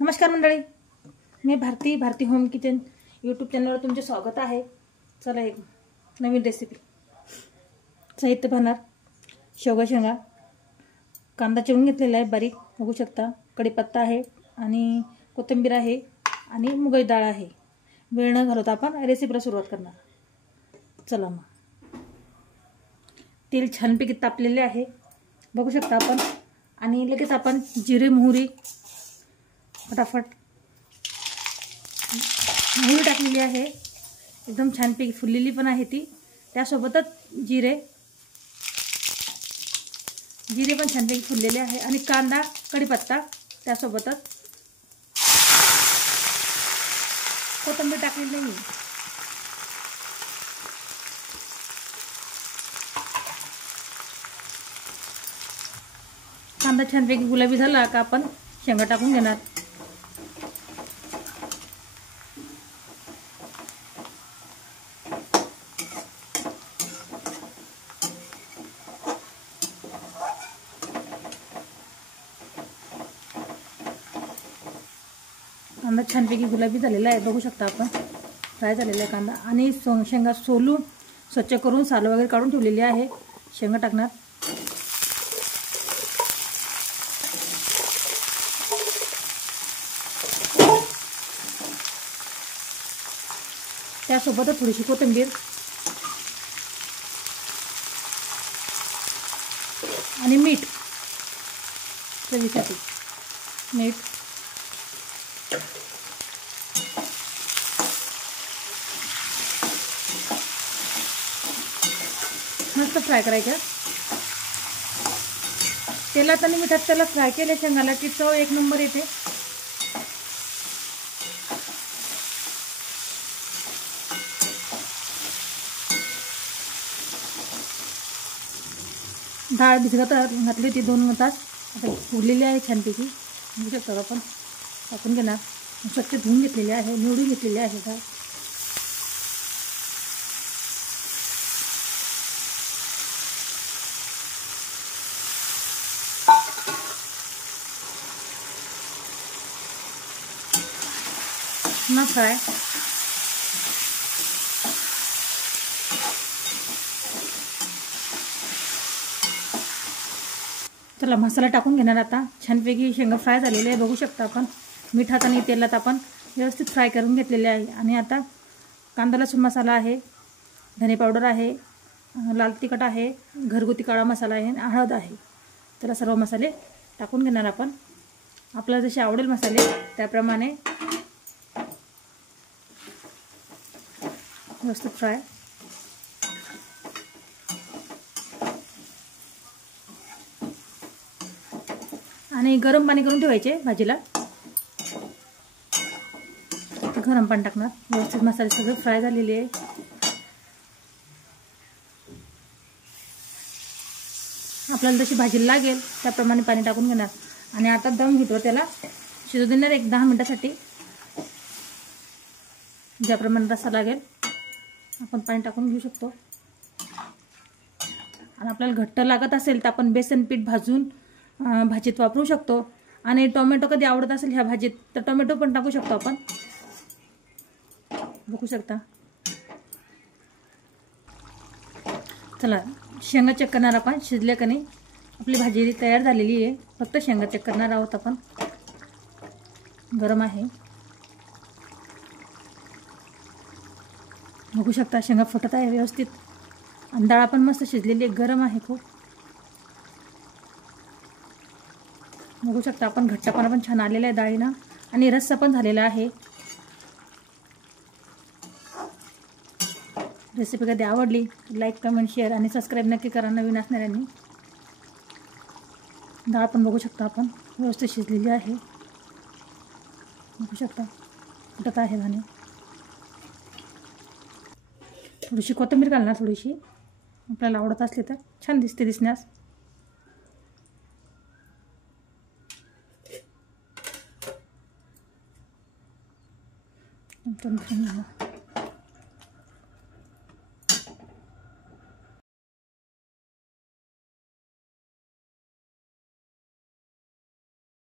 नमस्कार मंडळी, मी Bharti home kitchen YouTube चॅनलवर तुमचे स्वागत आहे। चला एक नवीन रेसिपी। साहित्य पाहणार शेंगा, कांदा चिरून घेतलेला आहे बारीक, बघू शकता। कढीपत्ता आहे आणि कोथिंबीर आहे आणि मुगाची डाळ आहे। वेळ न घालवता आपण रेसिपीला सुरुवात करणार। चला मग। तेल छानपैकी तापलेले आहे, बघू शकता आपण। आणि लगेच आपण जिरे मोहरी फटाफट मोहरी टाकलेली आहे, एकदम छानपैकी फुललेली पण आहे ती। त्यासोबतच जिरे पण छानपैकी फुललेले आहे आणि कांदा कढीपत्ता त्यासोबतच कोथिंबीर टाकलेली आहे। कांदा छानपैकी गुलाबी झाला का आपण शेंगा टाकून घेणार। कांदा छानपैकी गुलाबी झालेला आहे, बघू शकता आपण। फ्राय झालेला आहे कांदा आणि शेंगा सोलून स्वच्छ करून साल वगैरे काढून ठेवलेली आहे। शेंगा टाकणार। त्यासोबतच थोडीशी कोथिंबीर आणि मीठ, चवीसाठी मीठ। मस्त फ्राय करायचं तेलात आणि मिठात। त्याला फ्राय केले शेंगाला की चव एक नंबर येते। डाळ भिजवत घातली होती 2 तास, आता फुललेली आहे छानपैकी, बघू शकता आपण। टाकून घेणार। स्वच्छ धुवून घेतलेली आहे, निवडून घेतलेली आहे डाळ। ना फ्राय चला मसाला टाकून घेणार आता। छानपैकी शेंगा फ्राय झालेले आहे, बघू शकता आपण। मिठात आणि तेलात आपण व्यवस्थित फ्राय करून घेतलेले आहे। आणि आता कांदा लसूण मसाला आहे, धने पावडर आहे, लाल तिखट आहे, घरगुती काळा मसाला आहे आणि हळद आहे। त्याला सर्व मसाले टाकून घेणार आपण। आपल्याला जसे आवडेल मसाले त्याप्रमाणे व्यवस्थित फ्राय। आणि गरम पाणी करून ठेवायचे भाजीला, गरम पाणी टाकणार। व्यवस्थित मसाले सगळे फ्राय झालेले आहे। आपल्याला जशी भाजी लागेल त्याप्रमाणे पाणी टाकून घेणार। आणि आता दम घेतो, त्याला शिजू देणार 1-10 मिनिटासाठी। ज्याप्रमाणे रस्सा लागेल आपण पाणी टाकून घेऊ शकतो। आणि आपल्याला घट्ट लागत असेल तर आपण बेसन पीठ भाजून भाजीत वापरू शकतो। आणि टोमॅटो कधी आवडत असेल ह्या भाजीत तर टोमॅटो पण टाकू शकतो आपण, बघू शकता। चला शेंगा चेक करणार आपण, शिजले का नाही। आपली भाजी तयार झालेली आहे, फक्त शेंगा चेक करणार आहोत आपण। गरम आहे, बघू शकता। शेंगा फुटत आहे व्यवस्थित आणि डाळ पण मस्त शिजलेली आहे, गरम आहे खूप, बघू शकता आपण। घट्टपणा पण छान आलेला आहे डाळीला आणि रस्सा पण झालेला आहे। रेसिपी कधी आवडली लाईक कमेंट शेअर आणि सबस्क्राईब नक्की करा नवीन असणाऱ्यांनी। डाळ पण बघू शकता आपण व्यवस्थित शिजलेली आहे, बघू शकता। फुटत आहे दाणे। थोडीशी कोथिंबीर घालणार, थोडीशी आपल्याला आवडत असली तर छान दिसते दिसण्यास।